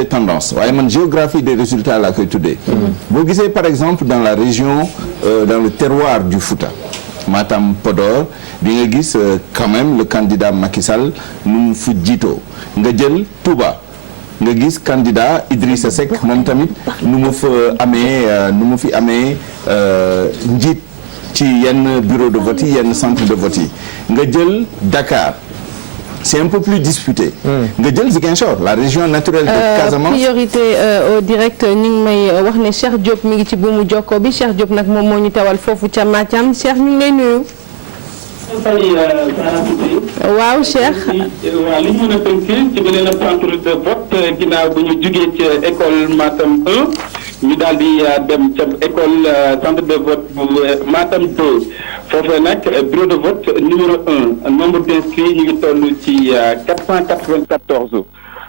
des tendances waaye man géographie des résultats laa koy tuddee. boo gisee par exemple dans la région dans le terroir du Fouta. Matam Podor bi nga gis quand même le candidat Macky Sall nu mu fi jiitoo nga jël Touba nga gis candidat Idrissa Seck moom tamit nu mu fi amee njiit ci yenn bureau de vote yi yenn centre de vote yi nga jël Dakar c'est un peu plus disputé. nga jël Ziguinchor la région naturelle de Casamance. priorité au direct ñu ngi may wax ne Cheikh Diop mi ngi ci buumu jokko bi Cheikh Diop nag moom moo ñu tawal foofu ca Matam Cheikh ñu ngi lay nuyu. waaw Cheikh. waaw li ñu mën a tënk ci beneen centre de vote ginnaaw bu ñu jugee ci école Matam 1 ñu daal di dem ca école centre de vote bu Matam 2 foofee nag bureau de vote numéro 1 nombre d'inscrits ñu ngi toll ci 494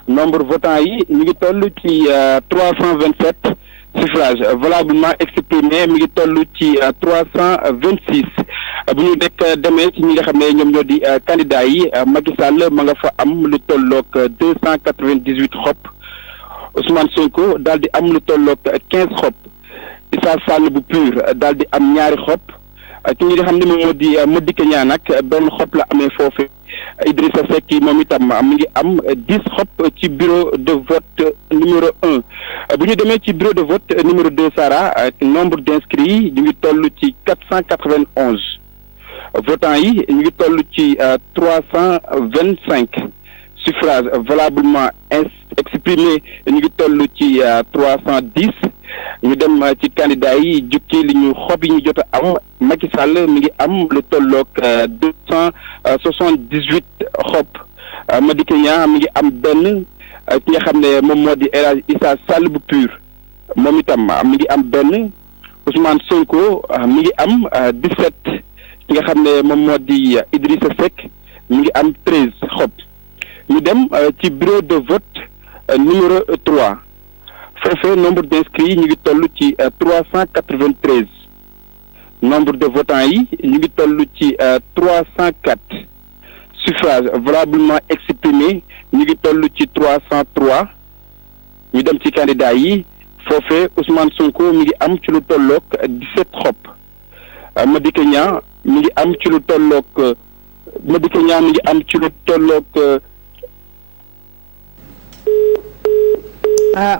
nombre votant yi ñu ngi toll ci 327 suffrages valablement exprimés mi ngi toll ci 326 bu ñu nekk demee ci ñi nga xam ne ñoom ñoo di candidats yi Macky Sall ma nga fa am lu tolloog 298 xob Ousmane Sonko daal di am lu tolloog 15 xob Issa Sall bu PUR daal di am ñaari xob ki nga xam ne moom moo di Madické Niang nag benn xob la amee foofu Idrissa Seck moom itam mu ngi am 10 xob ci bureau de vote numéro 1 bu ñu demee ci bureau de vote numéro 2 Sara nombre d'inscrits ñu ngi toll ci 491 votants yi ñu ngi toll ci 325 suffrages valablement exprimés ñu ngi toll ci 310 ñu dem ci candidat yi jukki li ñu xob yi ñu jot a am Macky Sall mi ngi am lu tolloog 278 xob Madické Niang mi ngi am benn ki nga xam ne moom moo di El Hadj Issa Sall bu PUR moom itam mi ngi am benn Ousmane Sonko mi ngi am 17 ki nga xam ne moom moo di Idrissa Seck mi ngi am 13 xob ñu dem ci bureau de vote numéro 3 foofee nombre d'inscrits ñu ngi toll ci 393 nombre de votants yi ñu ngi toll ci 304 suffrages valablement exprimés ñu ngi toll ci 303 ñu dem ci candidat yi foofee Ousmane Sonko mi ngi am ci lu tolloog 17 xob Madické Niang mi ngi am ci lu tolloog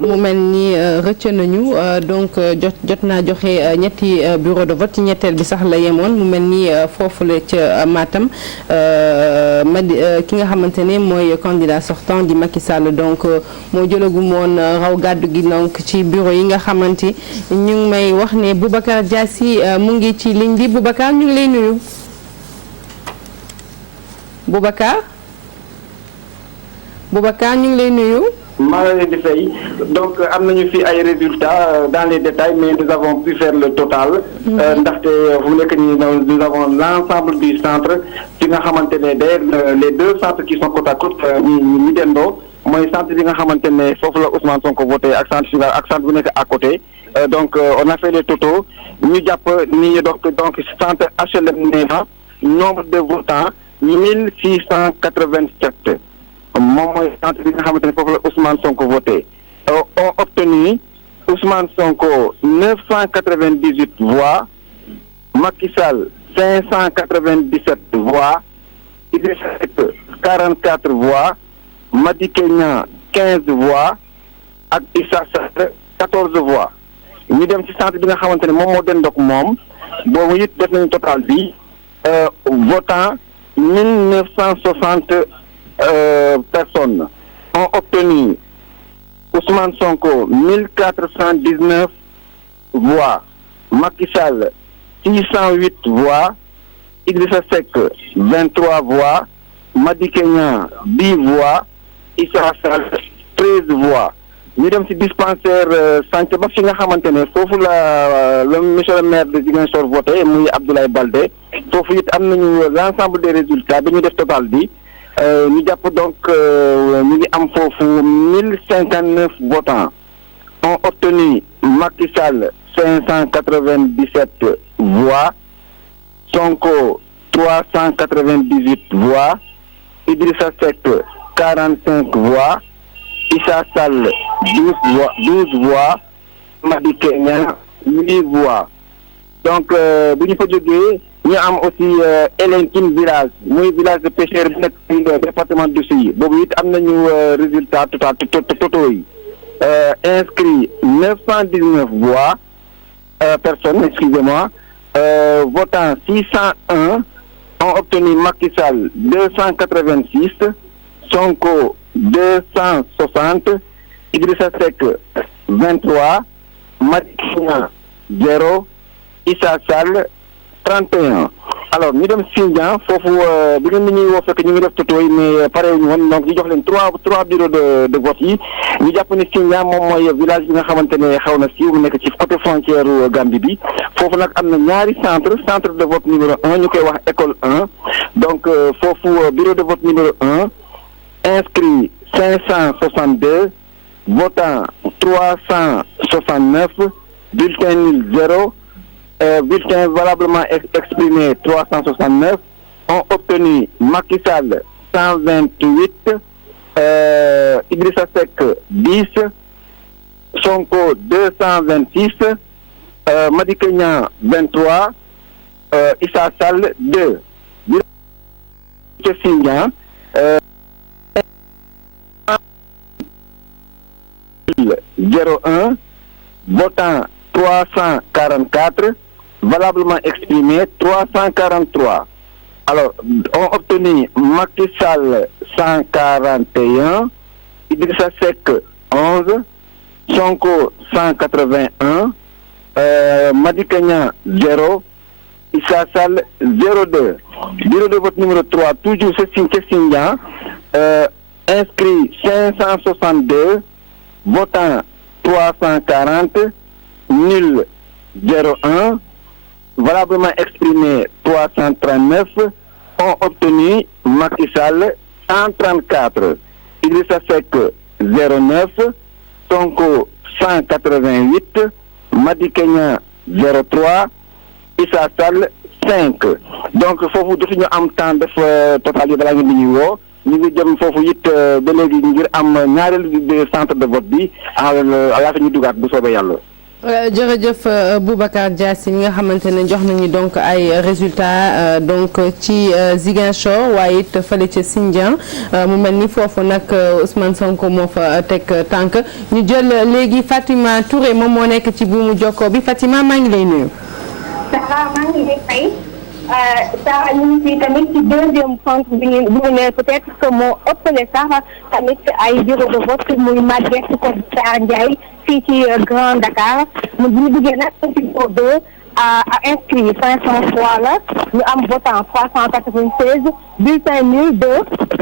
mu mel ni rëcc nañu donc jot naa joxe ñetti bureau de vote ci ñetteel bi sax la yemoon mu mel ni foofu la ca Matam ki nga xamante ne mooy candidat sortant di Macky Sall donc moo jëlagum woon raw gàddu gi donc ci bureau yi nga xamante ñu ngi may wax ne Boubacar Diassi mu ngi ci ligne bi Boubacar ñu ngi lay nuyu Boubacar ñu ngi lay nuyu. maa ngi leen di fay donc am nañu fi ay résultats dans les détails mais nous avons pu faire le total. ndaxte fu mu nekk nii nous avons l'ensemble du centre fi nga xamante ne d'ailleurs les deux centres qui sont côte à côte ñu dendoo mooy centre bi nga xamante ne foofu la Ousmane Sonko voté ak centre bu nekk à côté. donc on a fait les totaux ñu jàpp ni donc centre HLM Néma nombre de votants 1687. moom mooy centre bi nga xamante ne foofu la Ousmane Sonko voté ont obtenu Ousmane Sonko 998 voix Macky Sall 597 voix Idrissa Seck 44 voix Madické Niang 15 voix ak Issa Sall 14 voix ñu dem ci centre bi nga xamante ne moom moo dendoog moom boobu it def nañu total bi votant 1960 personnes ont obtenu Ousmane Sonko 1419 voix, Macky Sall 608 voix, Idrissa Seck 23 voix, Madické Niang 10 voix, Issa Sall 13 voix. ñu dem ci dispensaire santé ba fi nga xamante ne foofu la le monsieur le maire de Ziguinchor voté muy Abdoulaye Baldé foofu it am nañu l'ensemble des résultats bi ñu def total bi. ñu jàpp donc ñu ngi am foofu 1059 votants ont obtenu Macky Sall 597 voix, Sonko 398 voix, Idrissa Seck 45 voix, Issa Sall 12 voix Madické Niang 8 voix donc bu ñu fa jógee ñu am aussi Elinkine village muy village de pêcheurs bi nekk ci département d'Oussouye boobu it am nañu résultat total totaux yi inscrit 919 voix personnes excusez-moi votant 601 ont obtenu Macky Sall 286 Sonko 260 Idrissa Seck 23 Madické Niang 0 Issa Sall 31 alors ñu dem Sindian foofu bi ngeen ni ñuy woo fekk ñu ngi def totooy mais parewuñu woon donc ñu jox leen trois bureaux de vote yi ñu jàpp ne Sindian moom mooy village bi nga xamante ne xaw na siiw mu nekk ci côté frontière Gambie bi foofu nag am na ñaari centre de vote numéro 1 ñu koy wax école 1 donc foofu bureau de vote numéro 1 inscrit 562 votant 369 bulletin nul 0 bulletin valablement exprimé 369 ont obtenu Macky Sall 128 Idrissa Seck 10 Sonko 226 Madické Niang 23 Issa Sall 2 Sindian 01 votant 344 valablement exprimé 343 alors ont obtenu Macky Sall 141 Idrissa Seck 11 Sonko 181 Madické Niang 0 Issa Sall 02 bureau de vote numéro 3 toujours c'est Sindian inscrit 562 votant 340 nul 01 valablement exprimé 339 ont obtenu Macky Sall 134 Idrissa Seck 09 Sonko 188 Madické Niang 03 Issa Sall 5 donc foofu dootuñu am temps def total yi balaa ngeen di ñuy woo ñu ngi jëm foofu it ba léegi ngir am ñaareelu centre de vote bi laata ñu dugaat bu soobee yàlla. jërëjëf Boubacar Diassi mi nga xamante ne jox nañu donc ay résultats donc ci Ziguinchor waaye it fële ca Sindian mu mel ni foofu nag Ousmane Sonko moo fa teg tànk ñu jël léegi Fatima Touré moom moo nekk ci buumu jokkoo bi Fatima maa ngi lay nuyu. ça va maa ngi lay fay ça ñu ngi fii tamit ci deuxième centre bi ñu ne peut-être que moo ëppale sax tamit ay bureau de vote muy Maguette Kodou Sarr Ndiaye fii ci Grand Dakar mu bu ñu duggee nag bureau 2 a inscrit 503 la ñu am votant 396 bulletin nul 2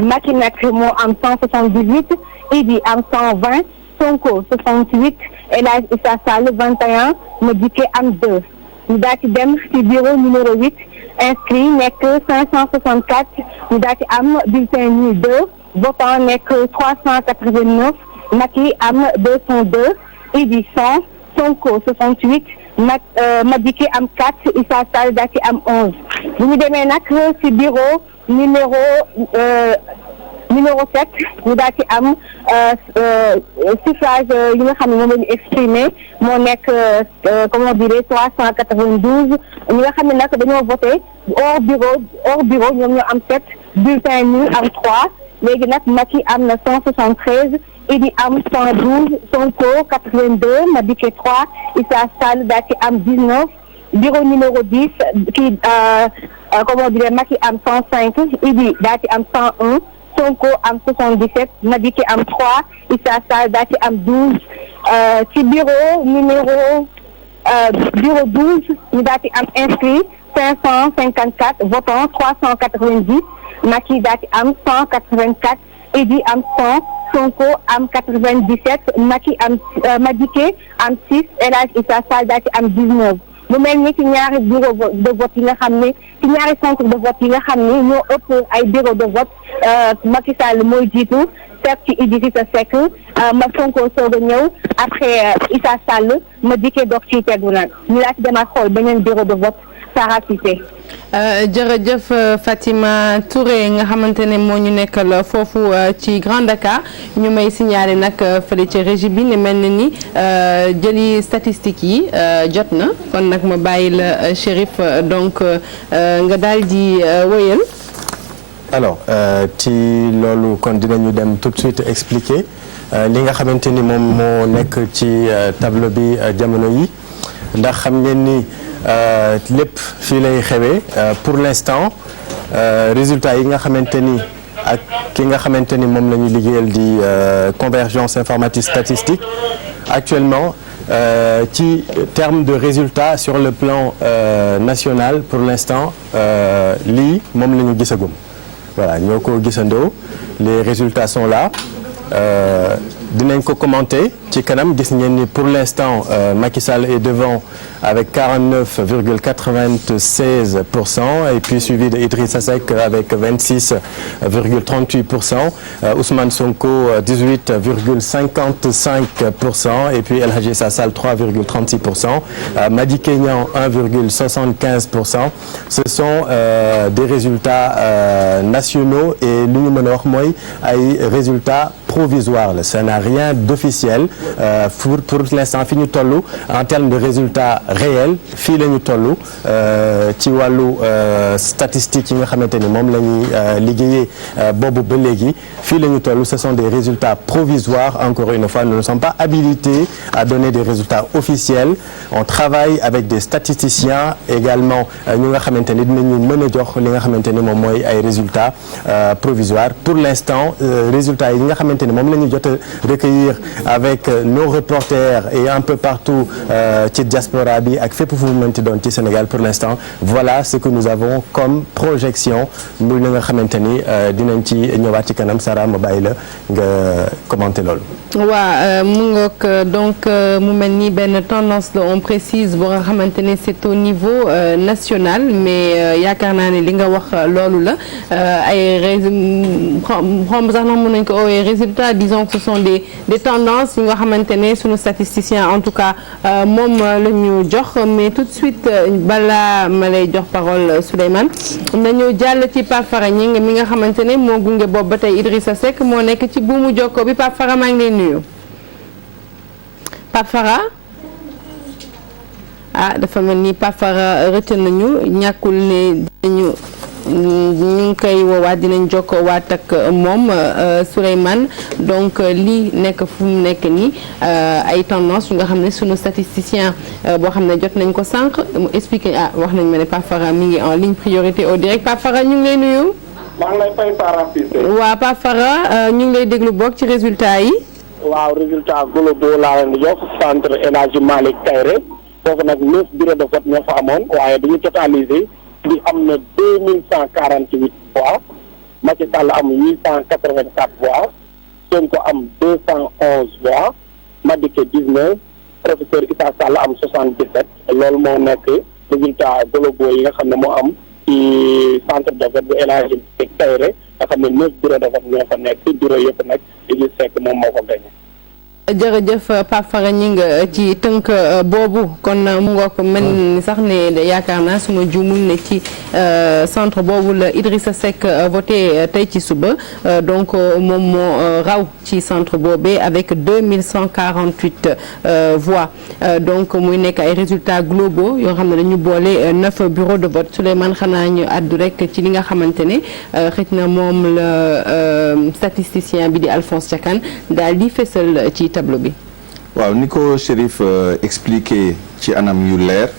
Macky nag moo am 178 Idi am 120 Sonko 68 El Hadj Issa Sall 21 Madické am 2 ñu daal di dem ci bureau numéro 8 inscrit nekk 564 ñu daal di am bulletin nul 2 votant nekk 389 Macky am 202 Idi 100 Sonko 68 Madické am 4 Issa Sall daal di am 11 bu ñu demee nag ci bureau numéro 7 ñu daal di am suffrage yi nga xam ne moom la ñu exprimé moo nekk comment dire 392 ñi nga xam ne nag dañoo voté hors bureau ñoom ñoo am 7 bulletin nul am 3 léegi nag Macky am na 173 Idi am 112 Sonko 82 Madické 3 Issa Sall daal di am 19 bureau numéro 10 kii comment dire Macky am 105 Idi daal di am 101 Sonko am 77 Madické am 3 Issa Sall daal di am 12 ci bureau numéro bureau 12 ñu daal di am inscrit 554 votants 390 Macky daal di am 184 Idi am 100 Sonko am 97 Madické am 6 El Hadj Issa Sall daal di am 19 mu mel ni ci ñaari bureau de vote yi nga xam ne ci ñaari centre de vote yi nga xam ne ñoo ëpp ay bureau de vote Macky Sall mooy jiitu teg ci Idrissa Seck ma Sonko soog a ñëw après Issa Sall Madické doog ciy tegu nag ñu laa ci demaat xool beneen bureau de vote Sarah Cissé. jërëjëf Fatima Touré nga xamante ne moo ñu nekkal foofu ci Grand Dakar ñu may signaler nag fële ci régie bi ne mel na ni jëli statistiques yi jot na kon nag ma bàyyi la Chérif donc nga daal di wëyal. alors ci loolu kon dinañu dem tout de suite expliquer li nga xamante ni moom moo nekk ci tableau bi jamono yi ndax xam ngeen ni lépp fii lay xewee pour l'instant résultat yi nga xamante ni ak ki nga xamante ni moom la ñu liggéeyal di convergence informatique statistique actuellement ci terme de résultats sur le plan national pour l'instant lii moom la ñu gisagum voilà ñoo ko gisandoo les résultats sont là dinañ ko commenter ci kanam gis ngeen ni pour l'instant Macky Sall est devant avec 49,96% et puis suivi de Idrissa Seck avec 26,38%, Ousmane Sonko 18,55% et puis El Hadji Issa Sall 3,36%, Madické Niang 1,75%. Ce sont des résultats nationaux et li ñu mën a wax mooy ay résultats provisoires la ça n'a rien d'officiel pour l'instant fi ñu toll en termes de résultats réels fii la ñu toll ci wàllu statistiques yi nga xamante ni moom la ñuy liggéeyee boobu ba léegi fii la ñu toll ce sont des résultats provisoires encore une fois nous ne sommes pas habilités à donner des résultats officiels on travaille avec des statisticiens également ñu nga xamante ni dinañu mën a jox li nga xamante ni moom mooy ay résultats provisoires pour l'instant résultats yi nga xamante ni moom la ñu jot a recueillir avec nos reporters et un peu partout ci diaspora bi ak fépp fu mu mënti doon ci Sénégal pour l'instant voilà ce que nous avons comme projection muy li nga xamante ni dinañ ci ñëwaat ci kanam Sarah ma bàyyi la nga commenter loolu. waaw mu ngoog donc mu mel ni benn tendance la on précise boo nga xamante ne c'est au niveau national mais yaakaar naa ne li nga wax loolu la ay xom sax na mën nañ ko oowee résultats disons que ce sont des tendances yi nga xamante ne sunu statisticien en tout cas moom la ñu jox mais tout de suite balaa ma lay jox parole Souleymane nañu jàll ci Pape Fara Ñing mi nga xamante ne moo gunge boobu ba tey Idrissa Seck moo nekk ci buumu jokko bi Pape Fara maa ngi lay nuyu Pape Fara dafa mel ni Pape Fara rëcc nañu ñàkkul ne dinañu ñu ngi koy woowaat dinañ jokkoo waat ak moom Souleymane donc lii nekk fu mu nekk nii ay tendance yu nga xam ne sunu statisticien boo xam ne jot nañ ko sànq mu expliqué wax nañ ma ne Pape Fara mi ngi en ligne priorité au direct Pape Fara ñu ngi lay nuyu. maa ngi lay fay Sarah Cissé. waaw Pape Fara ñu ngi lay déglu bokk ci résultat yi. waaw résultat globaux laa leen di jox centre El Hadji Malick Kairé foofu nag 9 bureaux de vote ñoo fa amoon waaye dañu totalisé. bi am na 2148 voix Macky Sall am 884 voix Sonko am 211 voix Madické 19 professeur Issa Sall am 77 loolu moo nekk résultat globaux yi nga xam ne moo am ci centre de vote bu El Hadji Kairé nga xam ne 9 bureaux de vote ñoo fa nekk ci bureau yëpp nag Idrissa Seck moom moo ko gagné. jërëjëf Pape Fara ñi nga ci tënk boobu kon mu nga ko mel ni sax ne yaakaar naa suma juumul ne ci centre boobu la Idrissa Seck voté tey ci suba donc moom moo raw ci centre boobee avec 2148 voix donc muy nekk ay résultats globaux yoo xam ne dañu boole 9 bureaux de vote Souleymane xanaa ñu àddu rek ci li nga xamante ne xëj na moom la statisticien bi di Alphonse Thiakane daal di fésal ci tableau bi. waaw ni ko Chérif expliqué ci anam yu leer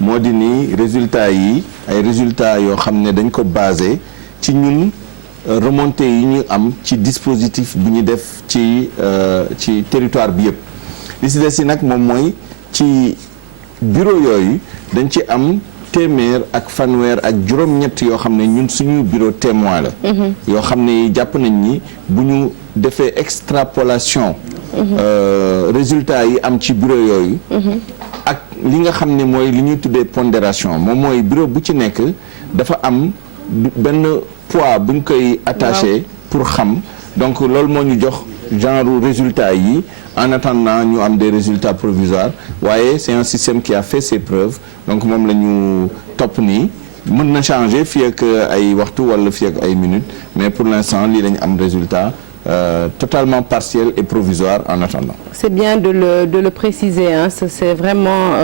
moo di ni résultats yi ay résultats yoo xam ne dañ ko basé ci ñun remontée yi ñu am ci dispositif bi ñu def ci territoire bi yëpp li si des si nag moom mooy ci bureau yooyu dañ ci am téeméer ak fanweer ak juróom-ñett yoo xam ne ñun suñu bureau témoin la yoo xam ne jàpp nañ ni bu ñu defee extrapolation résultats yi am ci bureau yooyu ak li nga xam ne mooy li ñuy tuddee pondération moom mooy bureau bu ci nekk dafa am benn poids buñ koy attaché pour xam donc loolu moo ñu jox genre résultat yi en attendant ñu am des résultats provisoires waaye c'est un système qui a fait ses preuves donc moom la ñu topp nii mën na changer fii ak ay waxtu wala fii ak ay minutes mais pour l'instant lii lañu am résultat totalement partiel et provisoire en attendant. C'est bien de le préciser, hein, c'est vraiment